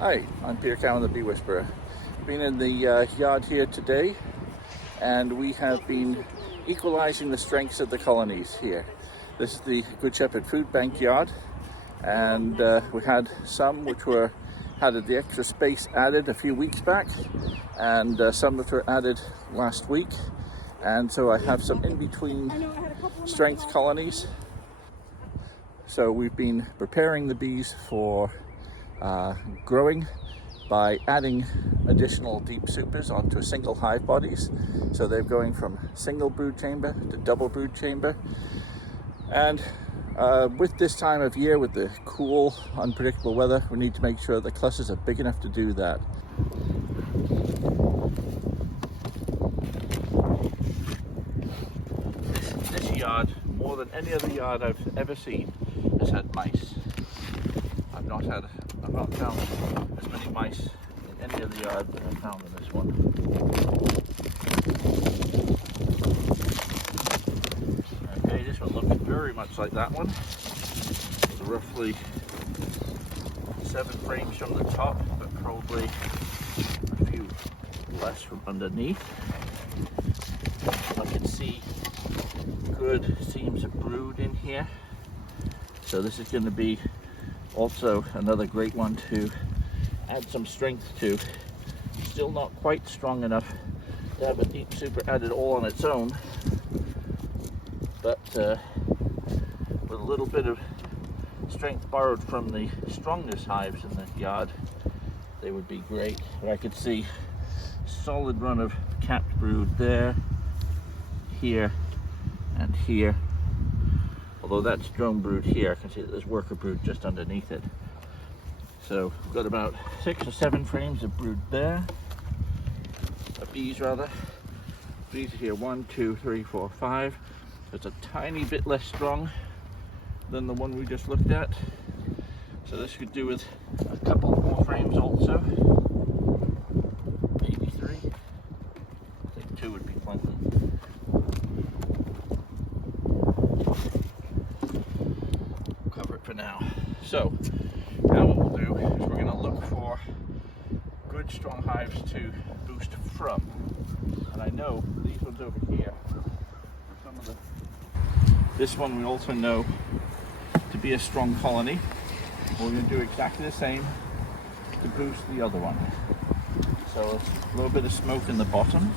Hi, I'm Peter Cowan, the Bee Whisperer. Been in the yard here today, and we have been equalizing the strengths of the colonies here. This is the Good Shepherd Food Bank yard, and we had some which had the extra space added a few weeks back, and some that were added last week. And so I have some in-between strength colonies. So we've been preparing the bees for growing by adding additional deep supers onto single hive bodies. So they're going from single brood chamber to double brood chamber. And with this time of year, with the cool, unpredictable weather, we need to make sure the clusters are big enough to do that. This yard, more than any other yard I've ever seen, has had mice. I've not found as many mice in any other yard that I found in this one. Okay, this one looks very much like that one. It's roughly 7 frames from the top, but probably a few less from underneath. I can see good seams of brood in here. So this is going to be also another great one to add some strength to. Still not quite strong enough to have a deep super added all on its own, but with a little bit of strength borrowed from the strongest hives in the yard, they would be great. I could see solid run of capped brood there, here, and here. Although that's drone brood here, I can see that there's worker brood just underneath it. So we've got about 6 or 7 frames of brood there, of bees rather. Bees are here 1, 2, 3, 4, 5. It's a tiny bit less strong than the one we just looked at. So this could do with a couple more frames also. Maybe 3. I think 2 would be plenty. For now. So now what we'll do is we're going to look for good strong hives to boost from. And I know these ones over here, this one we also know to be a strong colony. We're going to do exactly the same to boost the other one. So a little bit of smoke in the bottom.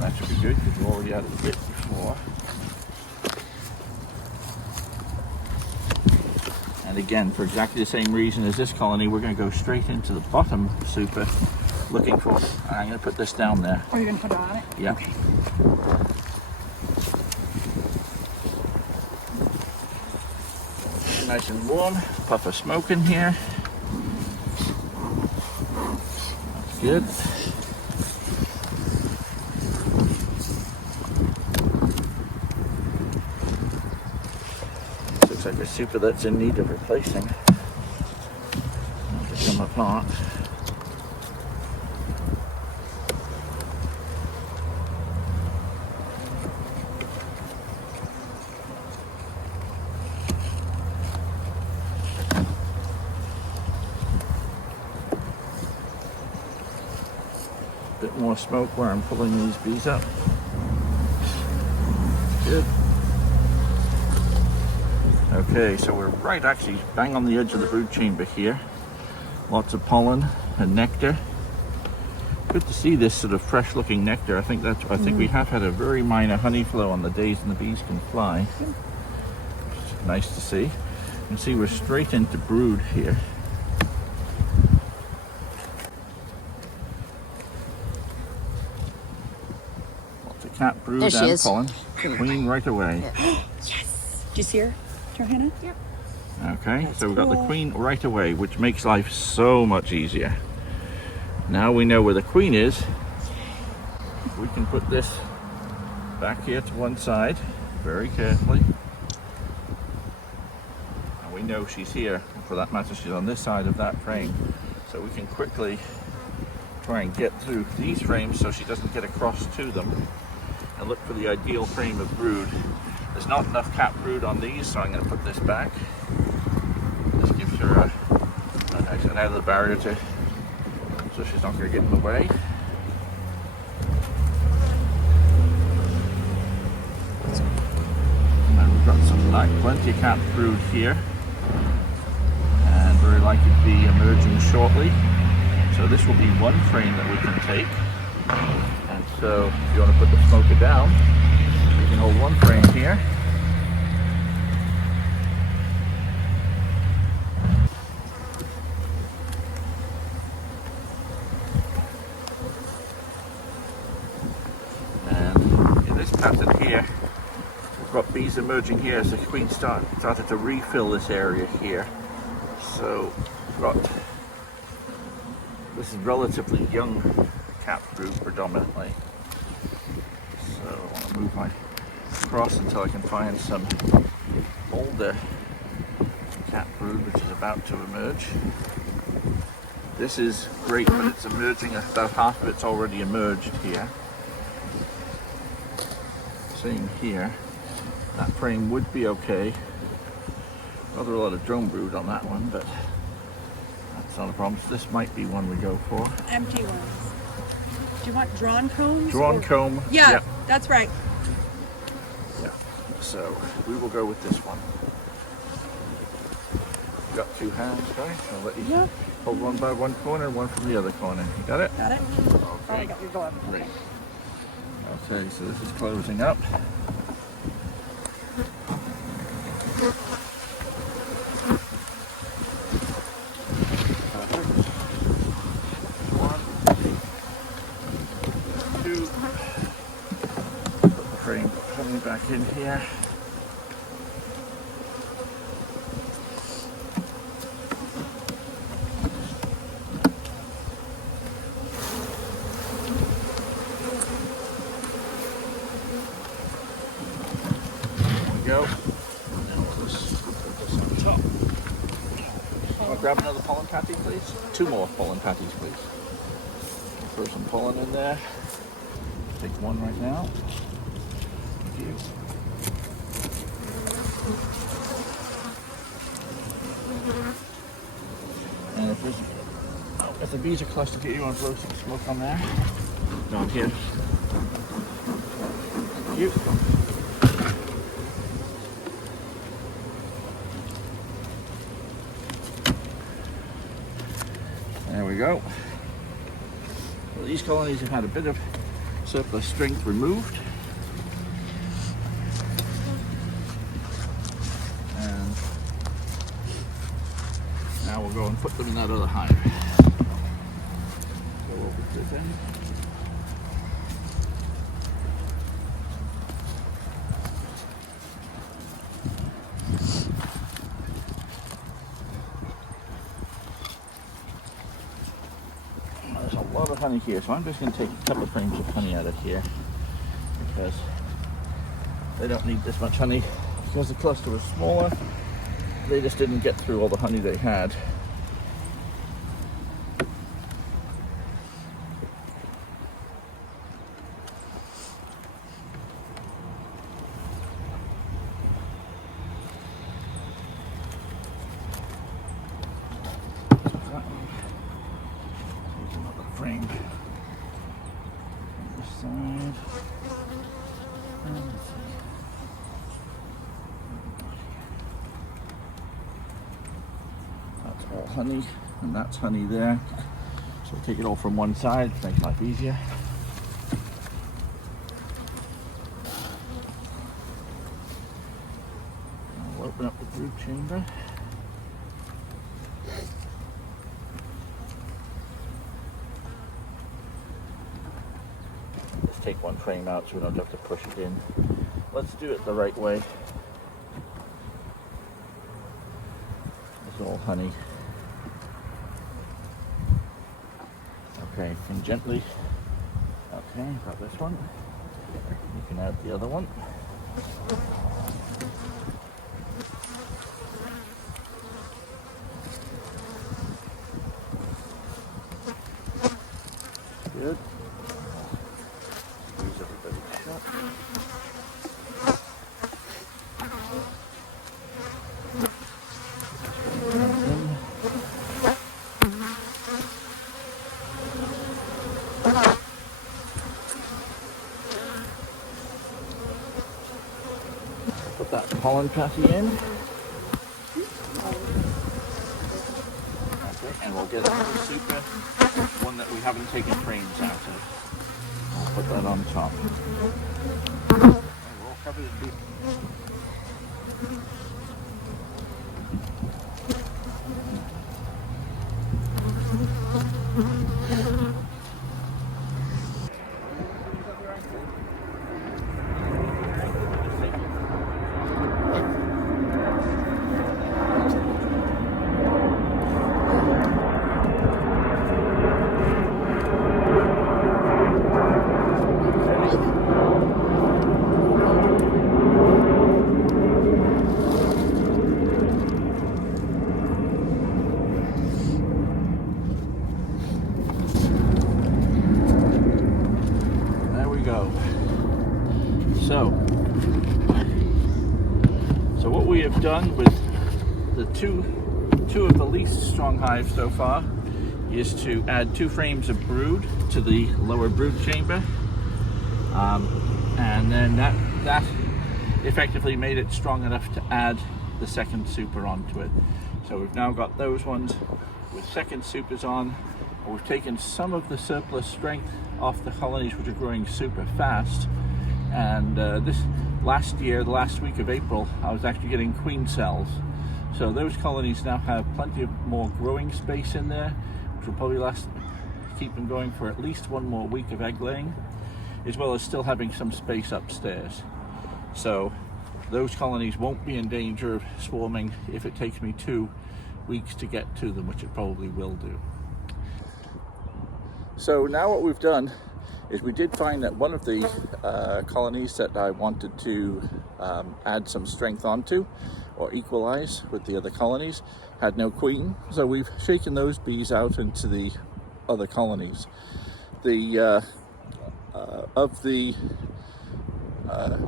That should be good because we've already added a bit before. And again, for exactly the same reason as this colony, we're going to go straight into the bottom super looking for, I'm going to put this down there. Are you going to put it on it? Yeah. Okay. Nice and warm. Puff of smoke in here. That's good. Looks like a super that's in need of replacing. I'll come apart. Bit more smoke where I'm pulling these bees up. Good. Okay, so we're right actually bang on the edge of the brood chamber here. Lots of pollen and nectar. Good to see this sort of fresh looking nectar. I think we have had a very minor honey flow on the days when the bees can fly. Which is nice to see. You can see we're straight into brood here. Lots of cap brood and pollen. Queen right away. Yes! Did you see her? Johanna? Yep. Okay, that's so we've got the queen right away, which makes life so much easier. Now we know where the queen is. We can put this back here to one side very carefully. And we know she's here. For that matter, she's on this side of that frame. So we can quickly try and get through these frames so she doesn't get across to them. And look for the ideal frame of brood. There's not enough cap brood on these, so I'm going to put this back. her an exit out of the barrier so she's not going to get in the way. And then we've got plenty of cat brood here, and very likely to be emerging shortly. So this will be one frame that we can take. And so if you want to put the smoker down, you can hold one frame here. And in this pattern here, we've got bees emerging here as the queen started to refill this area here. So we've got, this is relatively young cat brood predominantly. So I want to move my cross until I can find some older cat brood which is about to emerge. This is great, but it's emerging, about half of it's already emerged here. Same here. That frame would be okay. Rather a lot of drone brood on that one, but that's not a problem. So this might be one we go for. Empty ones. Do you want drawn combs? Drawn comb. Yeah, Yep. that's right. Yeah. So we will go with this one. You've got two hands, right? I'll let you hold one by one corner, one from the other corner. You got it? Got it? Okay. Oh, I got your glove. Great. Okay, so this is closing up. Frame coming back in here. There we go. Now we'll just put this on top. Want to grab another pollen patty, please? Two more pollen patties, please. Throw some pollen in there. Take one right now. Thank you. And if the bees are close to get you, want to blow some smoke on there? Down here. Thank you. There we go. Well, these colonies have had a bit of surplus strength removed. And now we'll go and put them in that other hive. Go over to them. There's a lot of honey here, so I'm just going to take a couple of frames of honey out of here because they don't need this much honey. Because the cluster was smaller, they just didn't get through all the honey they had. Frame on this side. That's all honey, and that's honey there. So we'll take it all from one side, make life easier. I'll open up the brood chamber. Take one frame out so we don't have to push it in. Let's do it the right way. It's all honey. Okay, and gently. Okay, got this one. You can add the other one. Good. Put that pollen patty in. Okay, and we'll get another super, one that we haven't taken frames out of. I'll put that on top. Okay, we're all covered in beef. So what we have done with the two of the least strong hives so far is to add 2 frames of brood to the lower brood chamber, and then that effectively made it strong enough to add the second super onto it. So we've now got those ones with second supers on. We've taken some of the surplus strength off the colonies which are growing super fast, and this last year, the last week of April, I was actually getting queen cells. So those colonies now have plenty of more growing space in there, which will probably keep them going for at least 1 more week of egg laying, as well as still having some space upstairs. So those colonies won't be in danger of swarming if it takes me 2 weeks to get to them, which it probably will do. So now what we've done is we did find that one of the colonies that I wanted to add some strength onto or equalize with the other colonies had no queen, so we've shaken those bees out into the other colonies.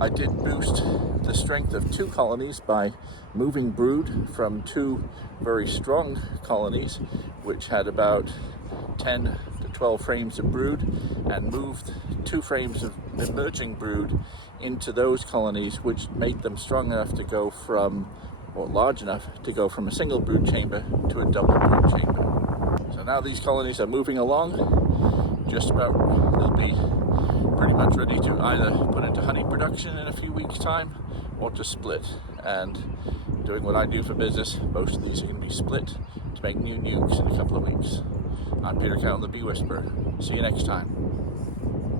I did boost the strength of 2 colonies by moving brood from 2 very strong colonies which had about 10 to 12 frames of brood, and moved 2 frames of emerging brood into those colonies which made them strong enough to go from, or large enough to go from a single brood chamber to a double brood chamber. So now these colonies are moving along, just about, they'll be pretty much ready to either put into honey production in a few weeks time or to split. And doing what I do for business, most of these are going to be split to make new nukes in a couple of weeks. I'm Peter Count, the Bee Whisperer. See you next time.